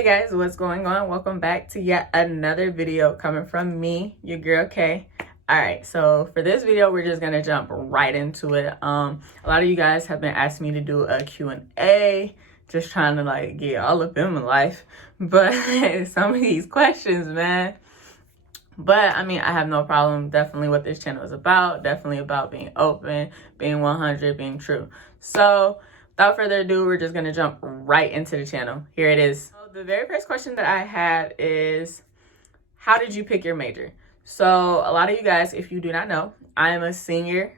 Hey guys, what's going on? Welcome back to yet another video coming from me, your girl Kay. Alright, so for this video, we're just gonna jump right into it. A lot of you guys have been asking me to do a Q&A, just trying to like get all of them in life. But some of these questions, man. But I mean, I have no problem. Definitely what this channel is about. Definitely about being open, being 100, being true. So without further ado, we're just gonna jump right into the channel. Here it is. So the very first question that I had is, how did you pick your major? So a lot of you guys, if you do not know, I am a senior.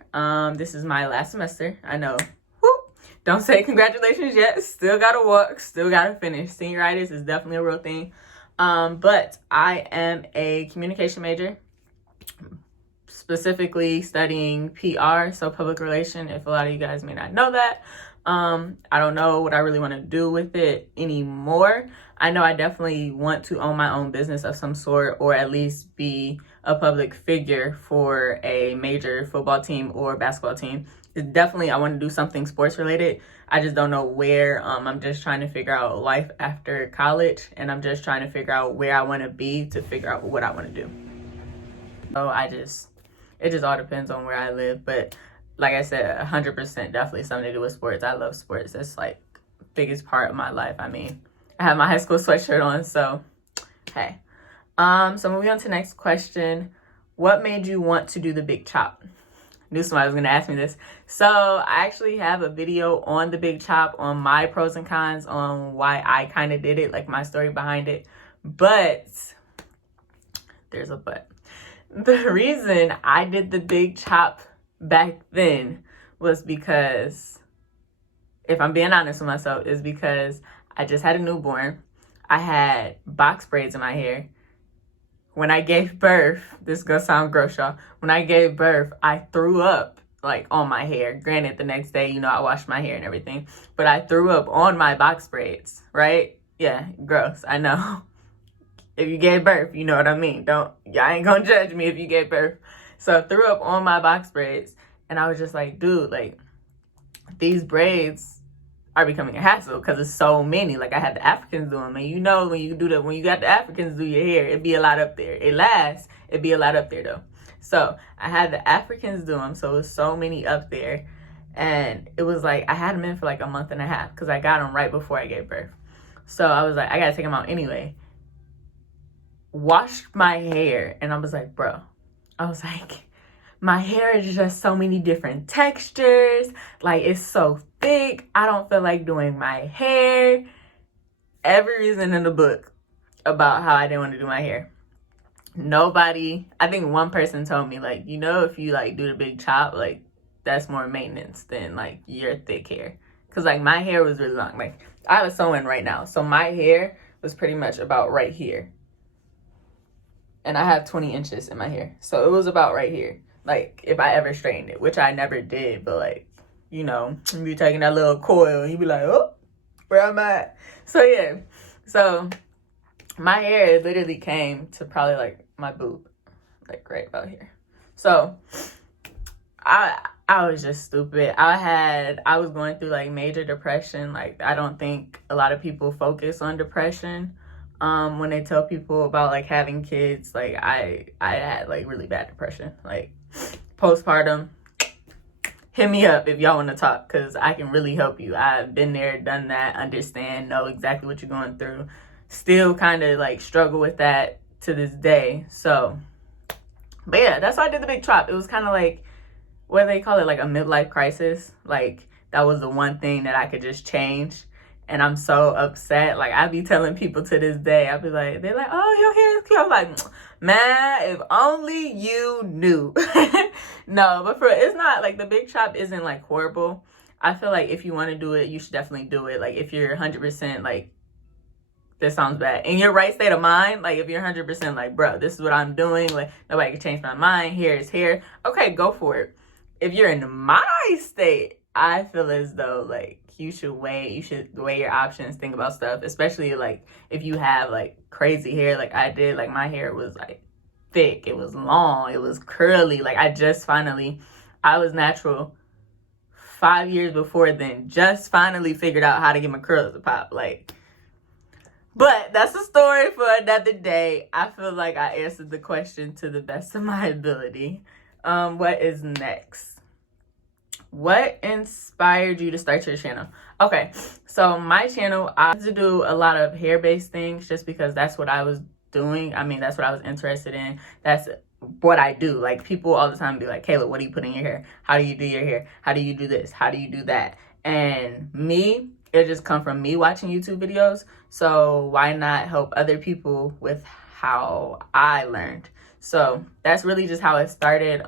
This is my last semester. I know. Whoop. Don't say congratulations yet. Still gotta walk. Still gotta finish. Senioritis is definitely a real thing. But I am a communication major, specifically studying PR, so public relation, if a lot of you guys may not know that. I don't know what I really want to do with it anymore. I know I definitely want to own my own business of some sort, or at least be a public figure for a major football team or basketball team. Definitely, I want to do something sports related. I just don't know where. I'm just trying to figure out life after college, and I'm just trying to figure out where I want to be to figure out what I want to do. So it just all depends on where I live. But like I said, 100% definitely something to do with sports. I love sports. It's like the biggest part of my life. I mean, I have my high school sweatshirt on, so hey. So moving on to the next question. What made you want to do the big chop? Knew somebody was going to ask me this. So I actually have a video on the big chop, on my pros and cons, on why I kind of did it, like my story behind it. But there's a but. The reason I did the big chop back then was because, if I'm being honest with myself, is because I just had a newborn. I had box braids in my hair. When I gave birth, this is gonna sound gross, y'all. When I gave birth, I threw up like on my hair. Granted, the next day, I washed my hair and everything, but I threw up on my box braids, right? Yeah, gross, I know. If you gave birth, you know what I mean. Y'all ain't gonna judge me if you gave birth. So I threw up on my box braids, and I was just like, dude, like, these braids are becoming a hassle because it's so many. Like, I had the Africans do them, and when you got the Africans do your hair, it'd be a lot up there. It'd be a lot up there though. So I had the Africans do them, so it was so many up there, and it was like I had them in for like a month and a half because I got them right before I gave birth. So I was like, I gotta take them out anyway. Washed my hair, and I was like, bro, my hair is just so many different textures. Like, it's so thick. I don't feel like doing my hair. Every reason in the book about how I didn't want to do my hair. Nobody, I think one person told me, like, if you like do the big chop, like, that's more maintenance than like your thick hair. Cause like my hair was really long. Like, I have a sew-in right now. So my hair was pretty much about right here. And I have 20 inches in my hair. So it was about right here. Like, if I ever straightened it, which I never did, but like, you be taking that little coil and you be like, oh, where am I at? So yeah, so my hair literally came to probably like my boob, like right about here. So I was just stupid. I was going through like major depression. Like, I don't think a lot of people focus on depression when they tell people about like having kids. Like, I had like really bad depression, like postpartum. Hit me up if y'all want to talk, because I can really help you. I've been there, done that, understand, know exactly what you're going through. Still kind of like struggle with that to this day. So, but yeah, that's why I did the big chop. It was kind of like, what do they call it, like a midlife crisis. Like, that was the one thing that I could just change. And I'm so upset. Like, I be telling people to this day, I be like, they're like, oh, your hair is cute. I'm like, man, if only you knew. No, but it's not, like, the big chop isn't, like, horrible. I feel like if you want to do it, you should definitely do it. Like, if you're 100%, like, this sounds bad, in your right state of mind, like, if you're 100%, like, bro, this is what I'm doing. Like, nobody can change my mind. Hair is hair. Okay, go for it. If you're in my state, I feel as though, like, you should weigh your options, think about stuff, especially like if you have like crazy hair like I did. Like, my hair was like thick, it was long, it was curly. Like, I was natural 5 years before then, just finally figured out how to get my curls to pop. Like, But that's a story for another day. I feel like I answered the question to the best of my ability. What is next? What inspired you to start your channel? Okay, so my channel, I had to do a lot of hair-based things just because that's what I was doing. I mean, that's what I was interested in. That's what I do. Like, people all the time be like, Kayla, what do you put in your hair? How do you do your hair? How do you do this? How do you do that? And me, it just come from me watching YouTube videos. So why not help other people with how I learned? So that's really just how it started.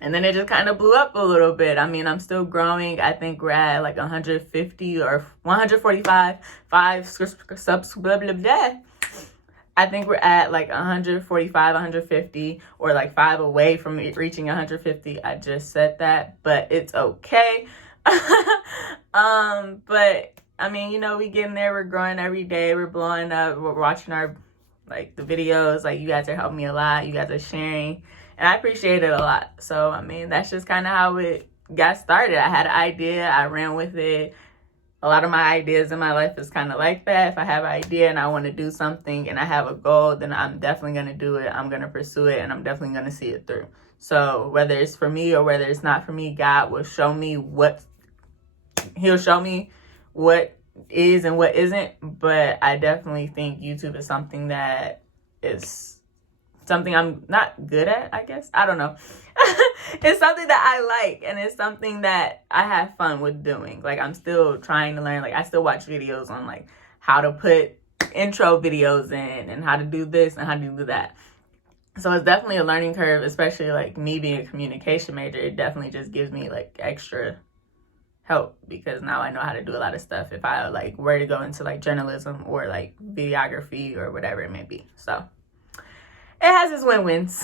And then it just kind of blew up a little bit. I mean, I'm still growing. I think we're at like 150 or 145, 5 subs, blah, blah, blah. I think we're at like 145, 150, or like 5 away from reaching 150. I just said that, but it's okay. But I mean, you know, we getting there. We're growing every day. We're blowing up. We're watching our, like, the videos. Like, you guys are helping me a lot. You guys are sharing. And I appreciate it a lot. So, I mean, that's just kind of how it got started. I had an idea. I ran with it. A lot of my ideas in my life is kind of like that. If I have an idea and I want to do something and I have a goal, then I'm definitely going to do it. I'm going to pursue it, and I'm definitely going to see it through. So whether it's for me or whether it's not for me, God will show me He'll show me what is and what isn't. But I definitely think YouTube is something that is something I'm not good at, I guess. I don't know. It's something that I like, and it's something that I have fun with doing. Like, I'm still trying to learn. Like, I still watch videos on, like, how to put intro videos in and how to do this and how to do that. So it's definitely a learning curve, especially, like, me being a communication major. It definitely just gives me, like, extra help, because now I know how to do a lot of stuff if I, like, were to go into, like, journalism or, like, videography or whatever it may be. So it has its win-wins.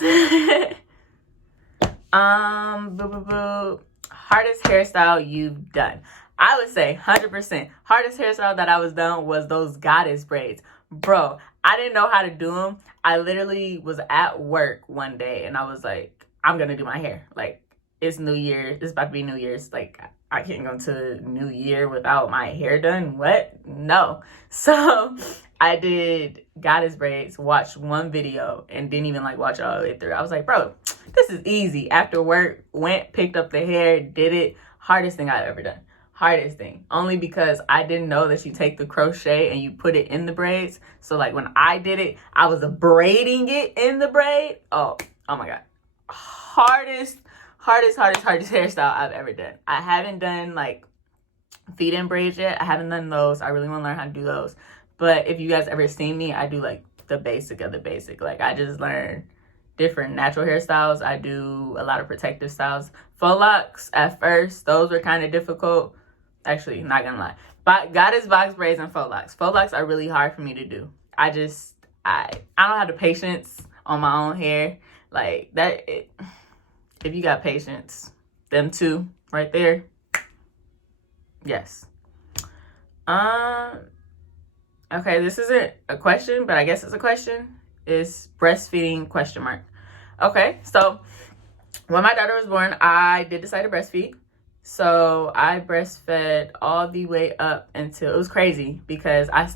Hardest hairstyle you've done. I would say 100% hardest hairstyle that I was done was those goddess braids. Bro, I didn't know how to do them. I literally was at work one day and I was like, I'm gonna do my hair. Like, it's New Year. It's about to be New Year's. Like, I can't go to New Year without my hair done. What? No. So I did goddess braids, watched one video, and didn't even, like, watch it all the way through. I was like, bro, this is easy. After work, went, picked up the hair, did it. Hardest thing I've ever done. Hardest thing. Only because I didn't know that you take the crochet and you put it in the braids. So, like, when I did it, I was braiding it in the braid. Oh my God. Hardest hairstyle I've ever done. I haven't done, like, feed-in braids yet. I haven't done those. I really want to learn how to do those. But if you guys ever seen me, I do, like, the basic of the basic. Like, I just learned different natural hairstyles. I do a lot of protective styles. Faux locks at first, those were kind of difficult. Actually, not gonna lie. But goddess box braids and faux locks. Faux locks are really hard for me to do. I don't have the patience on my own hair. Like, that, if you got patience, them two right there, yes. Okay, this isn't a question, but I guess it's a question. Is breastfeeding ? Okay, so when my daughter was born, I did decide to breastfeed. So I breastfed all the way up until, it was crazy because my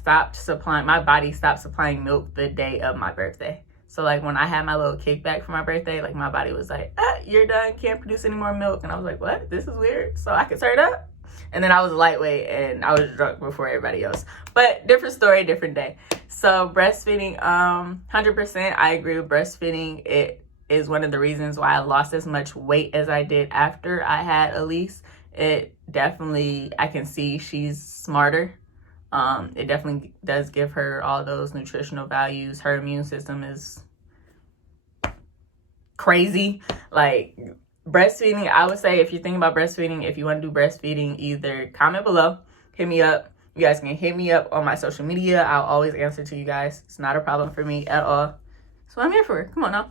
body stopped supplying milk the day of my birthday. So, like, when I had my little kickback for my birthday, like, my body was like, you're done, can't produce any more milk. And I was like, what? This is weird. So I could turn up. And then I was lightweight and I was drunk before everybody else. But different story, different day. So breastfeeding, 100%, I agree with breastfeeding. It is one of the reasons why I lost as much weight as I did after I had Elise. It definitely, I can see she's smarter. It definitely does give her all those nutritional values. Her immune system is crazy. Like, breastfeeding, I would say, if you're thinking about breastfeeding, if you want to do breastfeeding, either comment below, hit me up. You guys can hit me up on my social media. I'll always answer to you guys. It's not a problem for me at all. So I'm here for it. Come on now.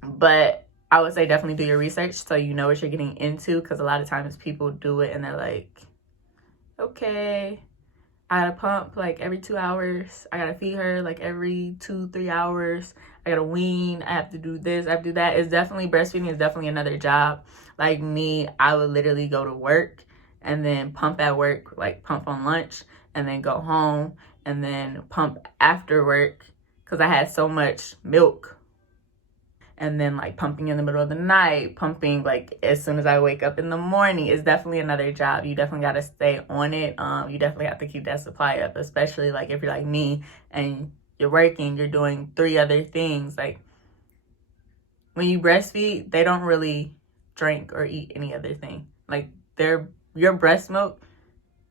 But I would say definitely do your research so you know what you're getting into, because a lot of times people do it and they're like, okay, I gotta pump like every 2 hours. I gotta feed her like every 2-3 hours. I gotta wean. I have to do this. I have to do that. Breastfeeding is definitely another job. Like me, I would literally go to work and then pump at work, like pump on lunch, and then go home and then pump after work because I had so much milk. And then like pumping in the middle of the night, pumping like as soon as I wake up in the morning is definitely another job. You definitely got to stay on it. You definitely have to keep that supply up, especially like if you're like me and you're working, you're doing 3 other things. Like when you breastfeed, they don't really drink or eat any other thing. Like your breast milk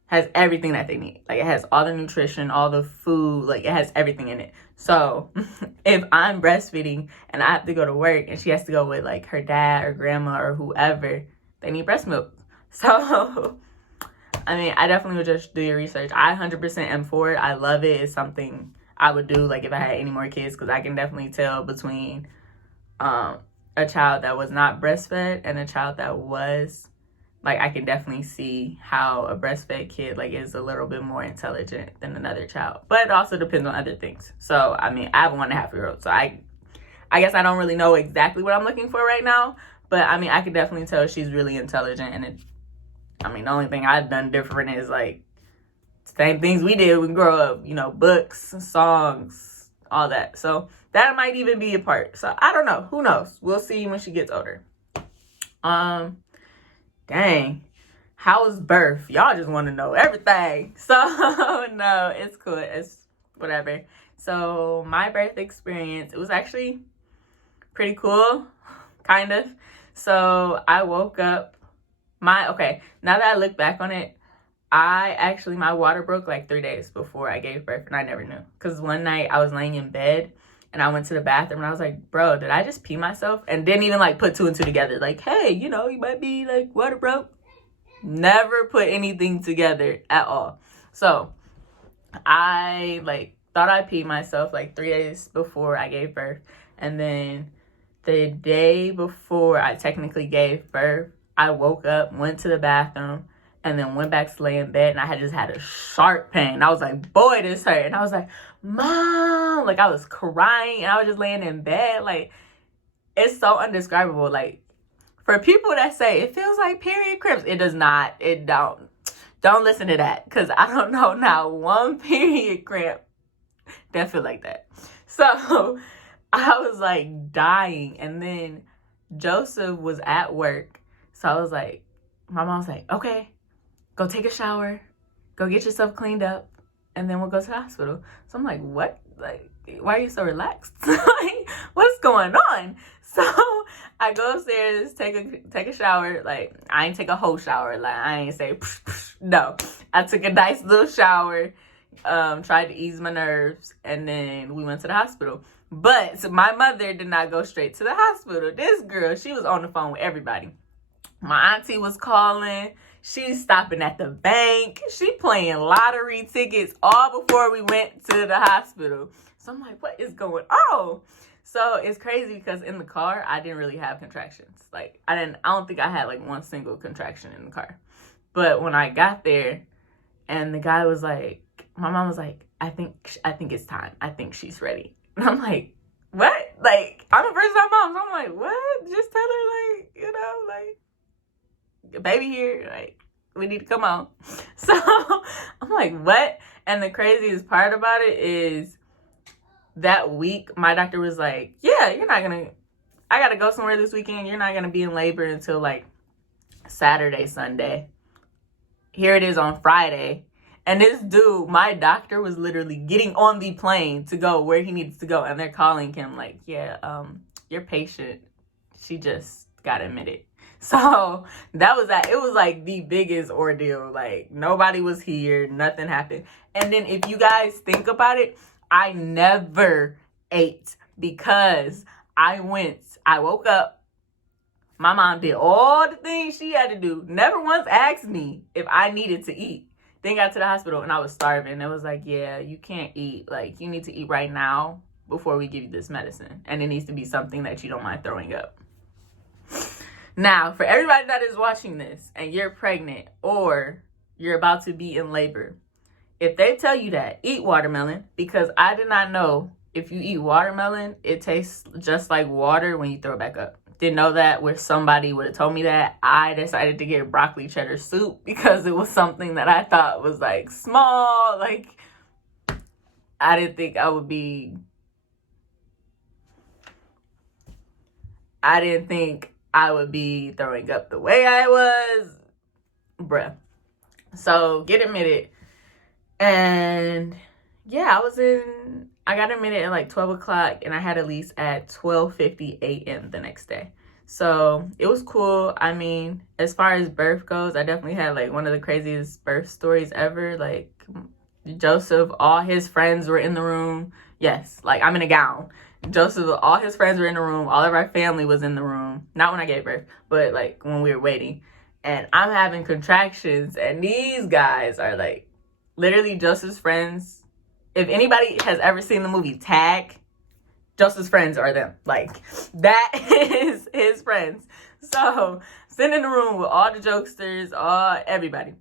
has everything that they need. Like it has all the nutrition, all the food, like it has everything in it. So if I'm breastfeeding and I have to go to work and she has to go with like her dad or grandma or whoever, they need breast milk. So I mean, I definitely would just do your research. I 100% am for it. I love it. It's something I would do like if I had any more kids, because I can definitely tell between a child that was not breastfed and a child that was. Like I can definitely see how a breastfed kid like is a little bit more intelligent than another child, but it also depends on other things. So I mean, I have a 1.5-year-old, so I guess I don't really know exactly what I'm looking for right now, but I mean, I can definitely tell she's really intelligent. And I mean, the only thing I've done different is like same things we did when we grew up, you know, books, songs, all that. So that might even be a part. So I don't know. Who knows? We'll see when she gets older. Dang, how was birth? Y'all just want to know everything. So no, it's cool. It's whatever. So my birth experience, it was actually pretty cool, kind of. So I woke up. Now that I look back on it, my water broke like 3 days before I gave birth, and I never knew. Because one night I was laying in bed and I went to the bathroom and I was like, bro, did I just pee myself? And didn't even like put 2 and 2 together. Like, hey, you know, you might be like water broke. Never put anything together at all. So I like thought I peed myself like 3 days before I gave birth. And then the day before I technically gave birth, I woke up, went to the bathroom, and then went back to lay in bed, and I just had a sharp pain. I was like, boy, this hurt. And I was like, Mom, like I was crying, and I was just laying in bed. Like, it's so indescribable. Like, for people that say it feels like period cramps, it does not. It don't listen to that, because I don't know not one period cramp that feel like that. So I was like dying, and then Joseph was at work. So I was like, my mom was like, okay, go take a shower, go get yourself cleaned up, and then we'll go to the hospital. So I'm like, what? Like, why are you so relaxed? Like, what's going on? So I go upstairs, take a shower. Like, I ain't take a whole shower. Like, I ain't say, psh, psh. No. I took a nice little shower, tried to ease my nerves, and then we went to the hospital. But my mother did not go straight to the hospital. This girl, she was on the phone with everybody. My auntie was calling. She's stopping at the bank. She playing lottery tickets all before we went to the hospital. So I'm like, what is going on? So it's crazy because in the car, I didn't really have contractions. Like, I don't think I had like one single contraction in the car. But when I got there and the guy was like, my mom was like, I think it's time. I think she's ready. And I'm like, what? Like, I'm a first time mom. So I'm like, what? Just tell her, like, you know, like, baby here, like, we need to come on. So I'm like, what? And the craziest part about it is that week, my doctor was like, yeah, I gotta go somewhere this weekend. You're not gonna be in labor until like Saturday, Sunday. Here it is on Friday. And this dude, my doctor, was literally getting on the plane to go where he needs to go. And they're calling him like, yeah, your patient, she just got admitted. So that was that. It was like the biggest ordeal. Like, nobody was here. Nothing happened. And then if you guys think about it, I never ate because I woke up. My mom did all the things she had to do. Never once asked me if I needed to eat. Then got to the hospital and I was starving. It was like, yeah, you can't eat. Like, you need to eat right now before we give you this medicine. And it needs to be something that you don't mind throwing up. Now, for everybody that is watching this and you're pregnant or you're about to be in labor, if they tell you that, eat watermelon, because I did not know if you eat watermelon, it tastes just like water when you throw it back up. didn't know that, where somebody would have told me that, I decided to get broccoli cheddar soup because it was something that I thought was like small. Like, I didn't think I would be, throwing up the way I was. Bruh. So, get admitted. And yeah, I got admitted at like 12 o'clock and I had a lease at 12:50 a.m. the next day. So it was cool. I mean, as far as birth goes, I definitely had like one of the craziest birth stories ever. Like, Joseph, all his friends were in the room. Yes, like, I'm in a gown. Joseph, all his friends were in the room. All of our family was in the room. Not when I gave birth, but like when we were waiting. And I'm having contractions, and these guys are like literally Joseph's friends. If anybody has ever seen the movie Tag, Joseph's friends are them. Like, that is his friends. So, sitting in the room with all the jokesters, everybody.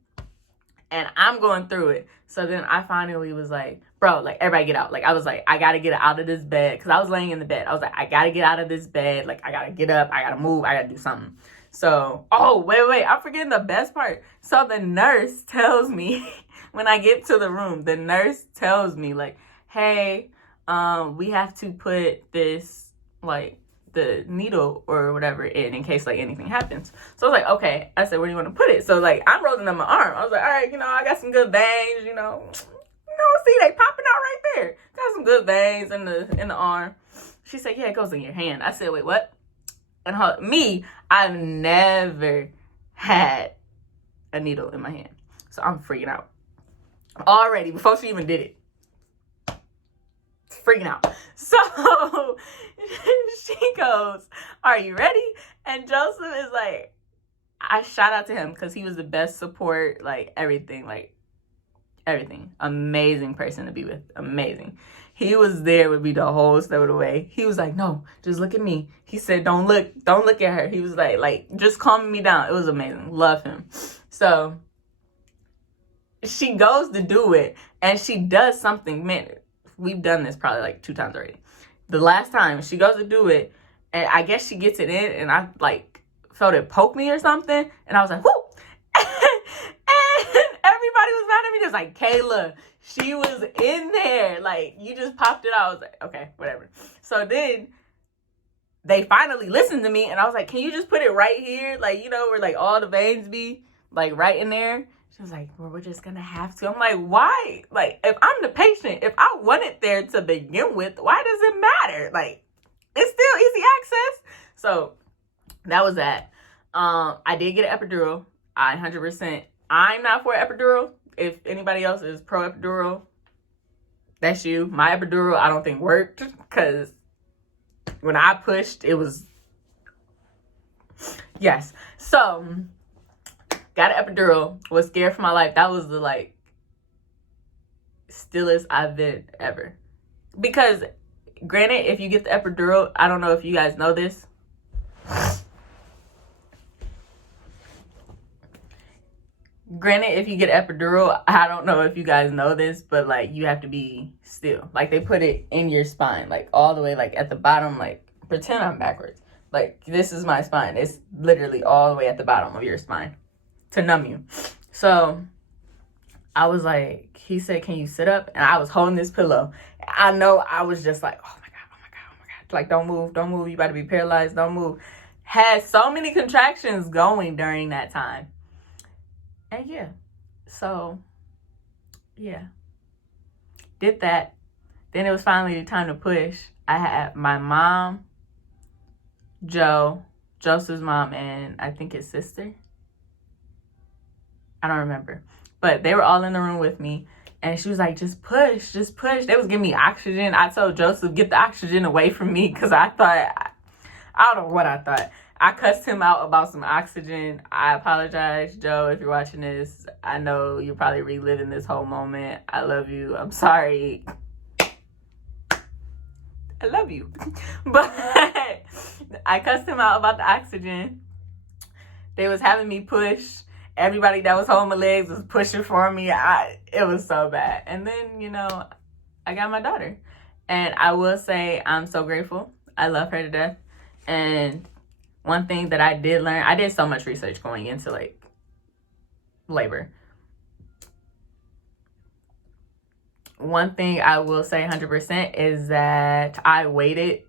And I'm going through it. So then I finally was like, bro, like, everybody get out. Like, I was like, I gotta get out of this bed. Because I was laying in the bed. I was like, I gotta get out of this bed. Like, I gotta get up. I gotta move. I gotta do something. So, wait. I'm forgetting the best part. So the nurse tells me, when I get to the room, the nurse tells me, like, hey, we have to put this, like, the needle or whatever in case, like, anything happens. So I was like, okay. I said, where do you want to put it? So, like, I'm rolling up my arm. I was like, all right, I got some good veins, see, they popping out right there. Got some good veins in the arm. She said, yeah, it goes in your hand. I said, wait, what? And I've never had a needle in my hand. So I'm freaking out. Already, before she even did it. Freaking out. So she goes, are you ready? And Joseph is like, I shout out to him because he was the best support, like, everything. Amazing person to be with. Amazing. He was there with me the whole step of the way. He was like, no, just look at me. He said, don't look at her. He was like, just calming me down. It was amazing. Love him. So she goes to do it and she does something. Man, we've done this probably like 2 times already. The last time she goes to do it, and I guess she gets it in, and I like felt it poke me or something, and I was like, whoo! And everybody was mad at me. Just like, Kayla, she was in there. Like, you just popped it out. I was like, okay, whatever. So then they finally listened to me, and I was like, can you just put it right here? Like, where like all the veins be, like right in there. She was like, well, we're just gonna have to. I'm like, why? Like, if I'm the patient, if I want it there to begin with, why does it matter? Like, it's still easy access. So that was that. I did get an epidural. 100%. I'm not for epidural. If anybody else is pro epidural, that's you. My epidural, I don't think worked because when I pushed, it was, yes. So got an epidural, was scared for my life. That was the like stillest I've been ever. Because granted, if you get the epidural, I don't know if you guys know this. Granted, if you get epidural, I don't know if you guys know this, but like you have to be still. Like they put it in your spine, like all the way, like at the bottom, like pretend I'm backwards. Like this is my spine. It's literally all the way at the bottom of your spine to numb you. So I was like, he said, can you sit up? And I was holding this pillow. I know I was just like, oh my God. Like, don't move. You about to be paralyzed. Don't move. Had so many contractions going during that time. And yeah, so yeah, did that. Then it was finally time to push. I had my mom, Joseph's mom, and I think his sister. I don't remember. But they were all in the room with me. And she was like, just push. They was giving me oxygen. I told Joseph, get the oxygen away from me. Because I thought, I don't know what I thought. I cussed him out about some oxygen. I apologize, Joe, if you're watching this. I know you're probably reliving this whole moment. I love you. I'm sorry. I love you. But I cussed him out about the oxygen. They was having me push. Everybody that was holding my legs was pushing for me. It was so bad. And then, I got my daughter. And I will say I'm so grateful. I love her to death. And one thing that I did learn, I did so much research going into like labor. One thing I will say 100% is that I waited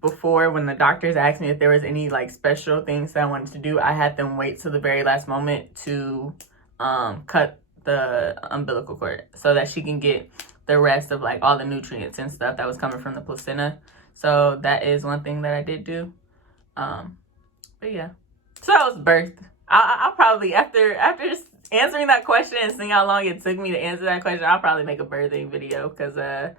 before, when the doctors asked me if there was any like special things that I wanted to do. I had them wait till the very last moment to cut the umbilical cord so that she can get the rest of like all the nutrients and stuff that was coming from the placenta. So that is one thing that I did do. But yeah, so that was birth. I'll probably, after answering that question and seeing how long it took me to answer that question, I'll probably make a birthing video, because all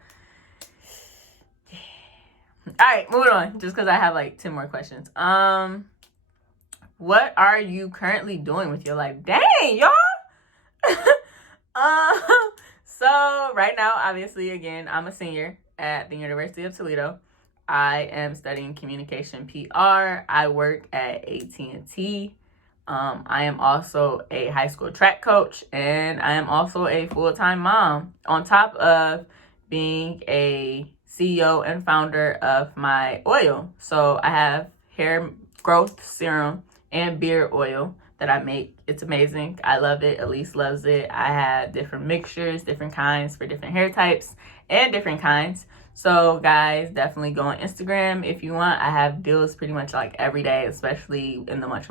right, moving on, just because I have like 10 more questions. What are you currently doing with your life? Dang, y'all. So right now, obviously, again, I'm a senior at the University of Toledo. I am studying communication PR. I work at AT&T. I am also a high school track coach, and I am also a full-time mom, on top of being a CEO and founder of my oil. So I have hair growth serum and beard oil that I make. It's amazing. I love it. Elise loves it. I have different mixtures, different kinds for different hair types and different kinds. So guys, definitely go on Instagram if you want. I have deals pretty much like every day, especially in the month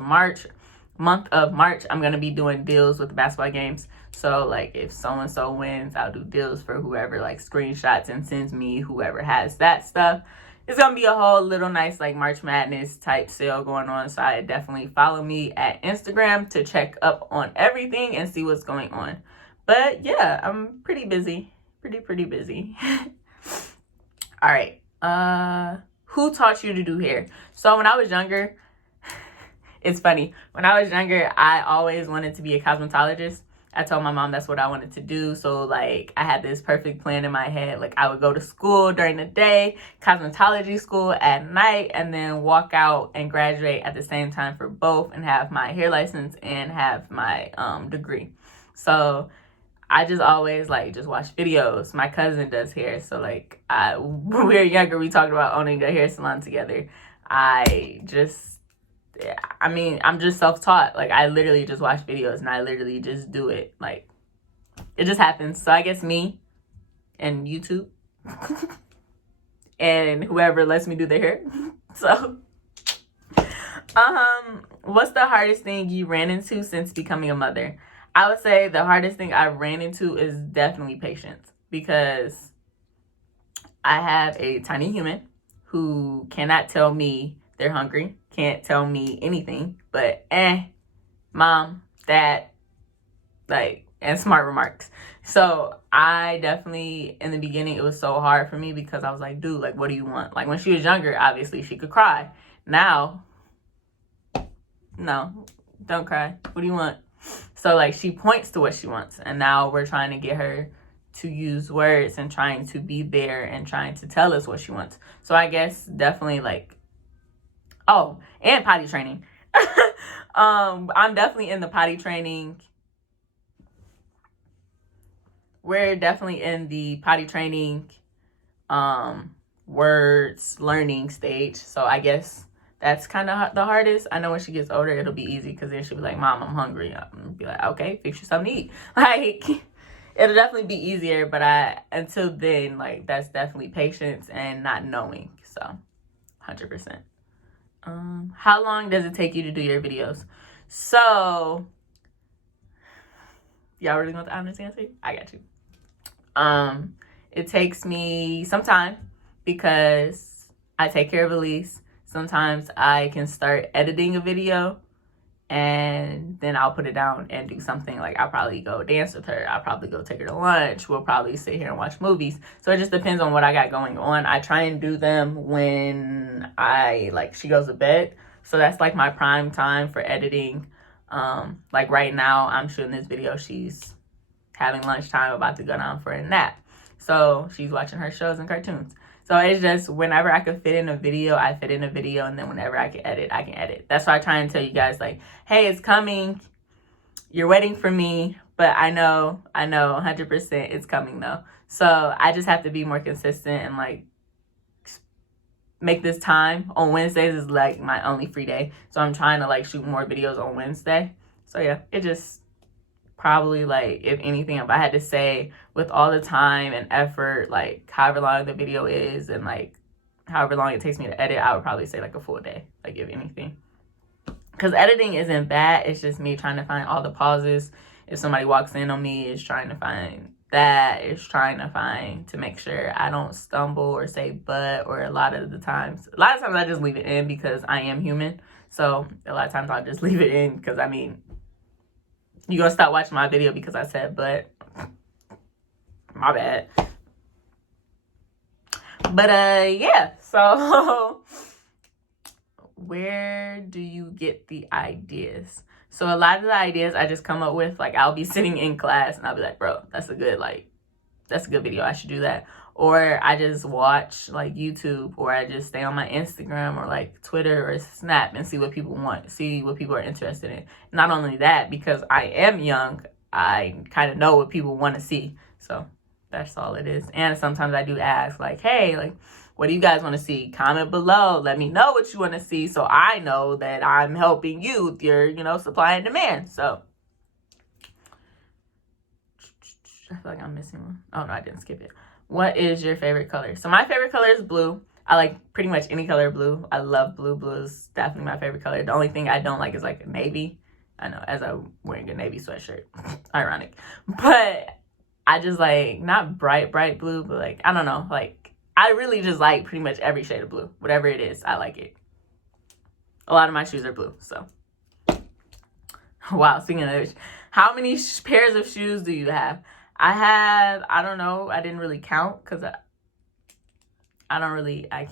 of March. I'm gonna be doing deals with the basketball games. So like if so-and-so wins, I'll do deals for whoever like screenshots and sends me, whoever has that stuff. It's gonna be a whole little nice like March Madness type sale going on. So I definitely follow me at Instagram to check up on everything and see what's going on. But yeah, I'm pretty busy. Pretty busy. All right. Who taught you to do hair? So when I was younger, it's funny. When I was younger, I always wanted to be a cosmetologist. I told my mom that's what I wanted to do. So like I had this perfect plan in my head. Like I would go to school during the day, cosmetology school at night, and then walk out and graduate at the same time for both, and have my hair license and have my degree. So I just always like just watch videos. My cousin does hair. So like when we were younger, we talked about owning a hair salon together. I'm just self-taught. Like I literally just watch videos and I literally just do it. Like it just happens. So I guess me and YouTube and whoever lets me do their hair. So what's the hardest thing you ran into since becoming a mother? I would say the hardest thing I ran into is definitely patience, because I have a tiny human who cannot tell me they're hungry, can't tell me anything but mom, dad, like, and smart remarks. So I definitely, in the beginning, it was so hard for me, because I was like, dude, like, what do you want? Like when she was younger, obviously she could cry. Now, no, don't cry. What do you want? So like she points to what she wants, and now we're trying to get her to use words and trying to be there and trying to tell us what she wants. So I guess definitely like, oh, and potty training. I'm definitely in the potty training. We're definitely in the potty training words learning stage. So I guess that's kind of the hardest. I know when she gets older, it'll be easy, because then she'll be like, Mom, I'm hungry. I'm be like, okay, fix you something to eat. Like, it'll definitely be easier. But until then, like, that's definitely patience and not knowing. So, 100%. How long does it take you to do your videos? So, y'all really want the honest answer? I got you. It takes me some time, because I take care of Elise. Sometimes I can start editing a video and then I'll put it down and do something. Like I'll probably go dance with her. I'll probably go take her to lunch. We'll probably sit here and watch movies. So it just depends on what I got going on. I try and do them when she goes to bed. So that's like my prime time for editing. Like right now I'm shooting this video. She's having lunchtime, about to go down for a nap. So she's watching her shows and cartoons. So it's just whenever I can fit in a video, I fit in a video. And then whenever I can edit, I can edit. That's why I try and tell you guys, like, hey, it's coming. You're waiting for me. But I know 100% it's coming, though. So I just have to be more consistent and, like, make this time. On Wednesdays is like my only free day. So I'm trying to like shoot more videos on Wednesday. So yeah, it just probably like, if anything, if I had to say with all the time and effort, like however long the video is and like however long it takes me to edit, I would probably say like a full day, like if anything. Because editing isn't bad. It's just me trying to find all the pauses. If somebody walks in on me, it's trying to find that. It's trying to find to make sure I don't stumble or say but, or a lot of times I just leave it in because I am human. So a lot of times I'll just leave it in because, I mean, you're going to stop watching my video because I said but. My bad. But yeah, so where do you get the ideas? So a lot of the ideas I just come up with, like I'll be sitting in class and I'll be like, bro, that's a good video, I should do that. Or I just watch like YouTube, or I just stay on my Instagram or like Twitter or Snap and see what people want, see what people are interested in. Not only that, because I am young, I kind of know what people want to see. So that's all it is. And sometimes I do ask like, hey, like, what do you guys want to see? Comment below. Let me know what you want to see so I know that I'm helping you with your, supply and demand. So I feel like I'm missing one. Oh, no, I didn't skip it. What is your favorite color? So my favorite color is blue. I like pretty much any color blue. I love blue. Blue is definitely my favorite color. The only thing I don't like is like navy. I know, as I'm wearing a navy sweatshirt. Ironic. But I just like, not bright blue, but like, I don't know, like, I really just like pretty much every shade of blue. Whatever it is, I like it. A lot of my shoes are blue, so. Wow, speaking of which, how many pairs of shoes do you have? I don't know, I didn't really count because I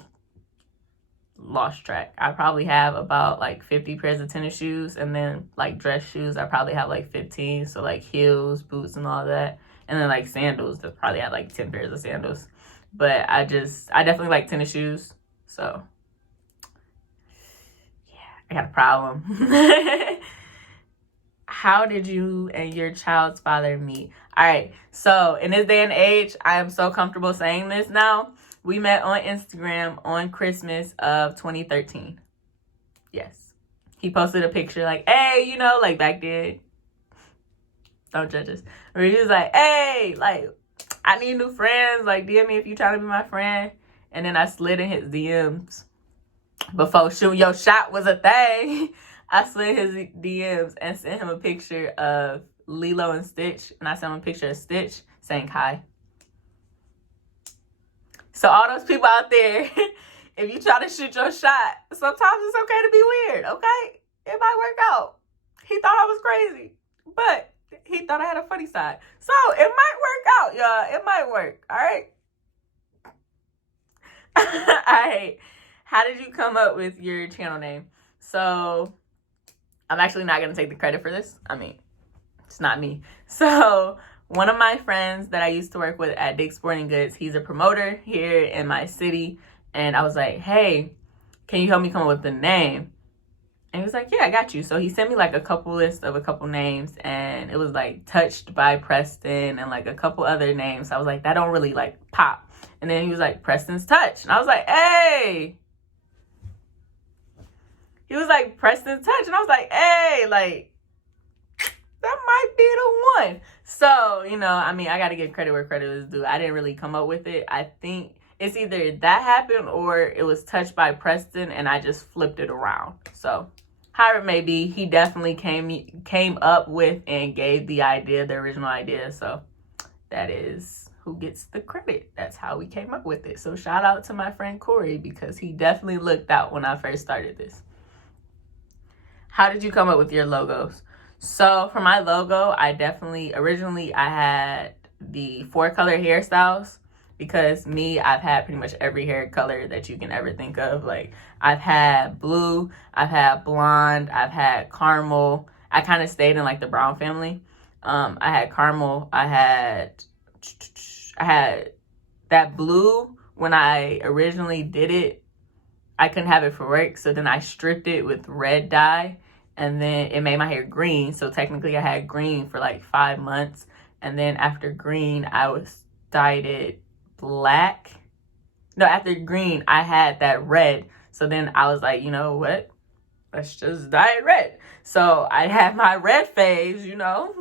lost track. I probably have about like 50 pairs of tennis shoes, and then like dress shoes, I probably have like 15. So like heels, boots, and all that. And then like sandals, I probably have like 10 pairs of sandals. But I definitely like tennis shoes. So yeah, I got a problem. How did you and your child's father meet? All right, so in this day and age, I am so comfortable saying this now. We met on Instagram on Christmas of 2013. Yes. He posted a picture like, hey, like back then. Don't judge us. Or he was like, hey, like, I need new friends. Like, DM me if you trying to be my friend. And then I slid in his DMs. Before shooting your shot was a thing, I slid his DMs and sent him a picture of Lilo and Stitch. And I sent him a picture of Stitch saying hi. So all those people out there, if you try to shoot your shot, sometimes it's okay to be weird, okay? It might work out. He thought I was crazy, but he thought I had a funny side. So it might work out, y'all. It might work, all right? All right. How did you come up with your channel name? So I'm actually not going to take the credit for this. I mean, it's not me. So one of my friends that I used to work with at Dick's Sporting Goods, he's a promoter here in my city. And I was like, hey, can you help me come up with the name? And he was like, yeah, I got you. So he sent me like a couple list of a couple names, and it was like Touched by Preston and like a couple other names. So I was like, that don't really like pop. And then he was like, Preston's Touch. And I was like, hey. He was like, Preston's Touch. And I was like, hey, like, that might be the one. So, I mean, I got to give credit where credit is due. I didn't really come up with it. I think it's either that happened or it was Touched by Preston and I just flipped it around. So however it may be, he definitely came up with and gave the idea, the original idea. So that is who gets the credit. That's how we came up with it. So shout out to my friend Corey, because he definitely looked out when I first started this. How did you come up with your logos? So for my logo, originally I had the 4 color hairstyles, because I've had pretty much every hair color that you can ever think of. Like, I've had blue, I've had blonde, I've had caramel. I kind of stayed in like the brown family. I had caramel, I had that blue. When I originally did it, I couldn't have it for work, so then I stripped it with red dye, and then it made my hair green. So technically I had green for like 5 months, and then after green I dyed it black, No, after green, I had that red. So then I was like, you know what? Let's just dye it red. So I had my red phase, you know.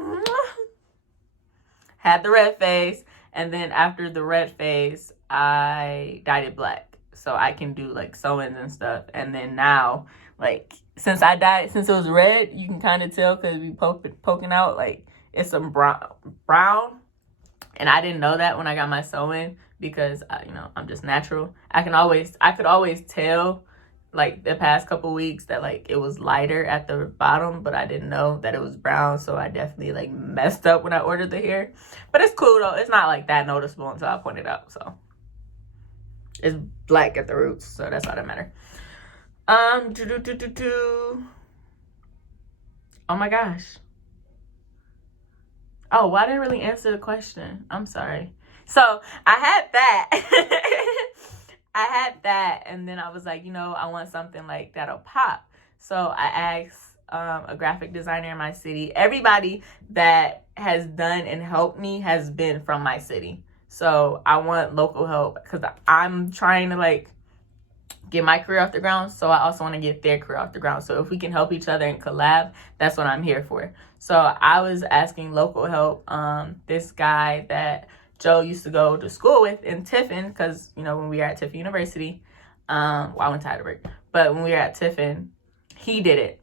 Had the red phase. And then after the red phase, I dyed it black. So I can do like sew-ins and stuff. And then now, like, since it was red, you can kind of tell because we poking out, like, it's some brown. And I didn't know that when I got my sew-in because, you know, I'm just natural. I could always tell, like, the past couple weeks that, like, it was lighter at the bottom, but I didn't know that it was brown. So I definitely, like, messed up when I ordered the hair. But it's cool, though. It's not, like, that noticeable until I point it out. So it's black at the roots. So that's all that matters. Oh, my gosh. Oh, well, I didn't really answer the question. I'm sorry. So I had that. I had that. And then I was like, you know, I want something like that'll pop. So I asked a graphic designer in my city. Everybody that has done and helped me has been from my city. So I want local help because I'm trying to, like, get my career off the ground, so I also want to get their career off the ground. So if we can help each other and collab, that's what I'm here for. So I was asking local help. This guy that Joe used to go to school with in Tiffin, because, you know, when we were at Tiffin University, well, I went to Heidelberg, but when we were at Tiffin, he did it,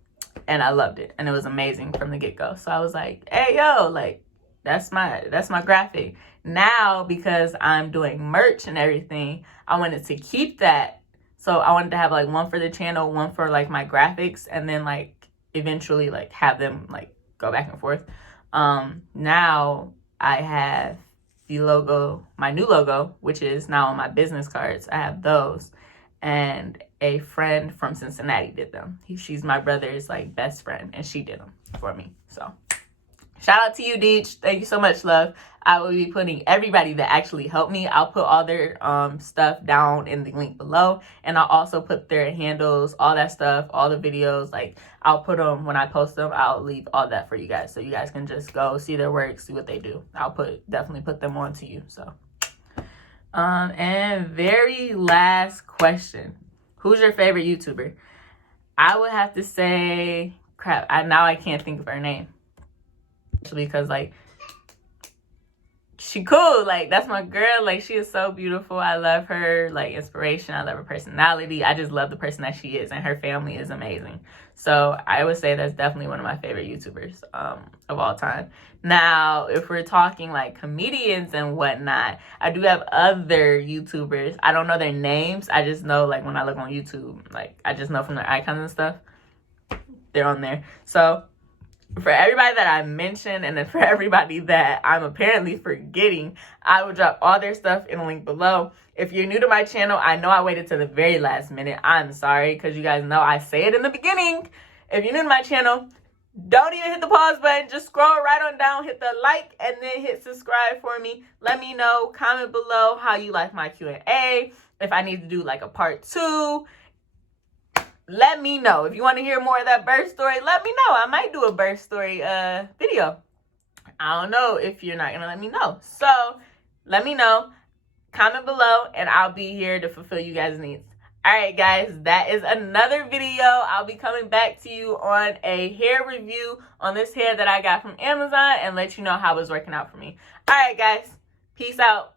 and I loved it, and it was amazing from the get-go. So I was like, hey, yo, like, that's my graphic. Now, because I'm doing merch and everything, I wanted to keep that. So I wanted to have, like, one for the channel, one for, like, my graphics, and then, like, eventually, like, have them, like, go back and forth. Now I have the logo, my new logo, which is now on my business cards. I have those. And a friend from Cincinnati did them. She's my brother's, like, best friend, and she did them for me. So shout out to you, Deej. Thank you so much, love. I will be putting everybody that actually helped me. I'll put all their stuff down in the link below. And I'll also put their handles, all that stuff, all the videos. Like, I'll put them, when I post them, I'll leave all that for you guys. So you guys can just go see their work, see what they do. I'll definitely put them on to you. So, and very last question. Who's your favorite YouTuber? I would have to say, crap, now I can't think of her name. Because, like, she cool. Like, that's my girl. Like, she is so beautiful. I love her, like, inspiration. I love her personality. I just love the person that she is, and her family is amazing. So I would say that's definitely one of my favorite YouTubers of all time. Now, if we're talking, like, comedians and whatnot, I do have other YouTubers. I don't know their names. I just know, like, when I look on YouTube, like, I just know from their icons and stuff, they're on there. So for everybody that I mentioned, and then for everybody that I'm apparently forgetting, I will drop all their stuff in the link below. If you're new to my channel, I know I waited to the very last minute. I'm sorry, because you guys know I say it in the beginning. If you're new to my channel, don't even hit the pause button. Just scroll right on down, hit the like, and then hit subscribe for me. Let me know, comment below how you like my Q&A. If I need to do, like, a part 2, let me know. If you want to hear more of that birth story, let me know. I might do a birth story video. I don't know if you're not going to let me know. So let me know. Comment below, and I'll be here to fulfill you guys' needs. All right, guys, that is another video. I'll be coming back to you on a hair review on this hair that I got from Amazon and let you know how it's working out for me. All right, guys. Peace out.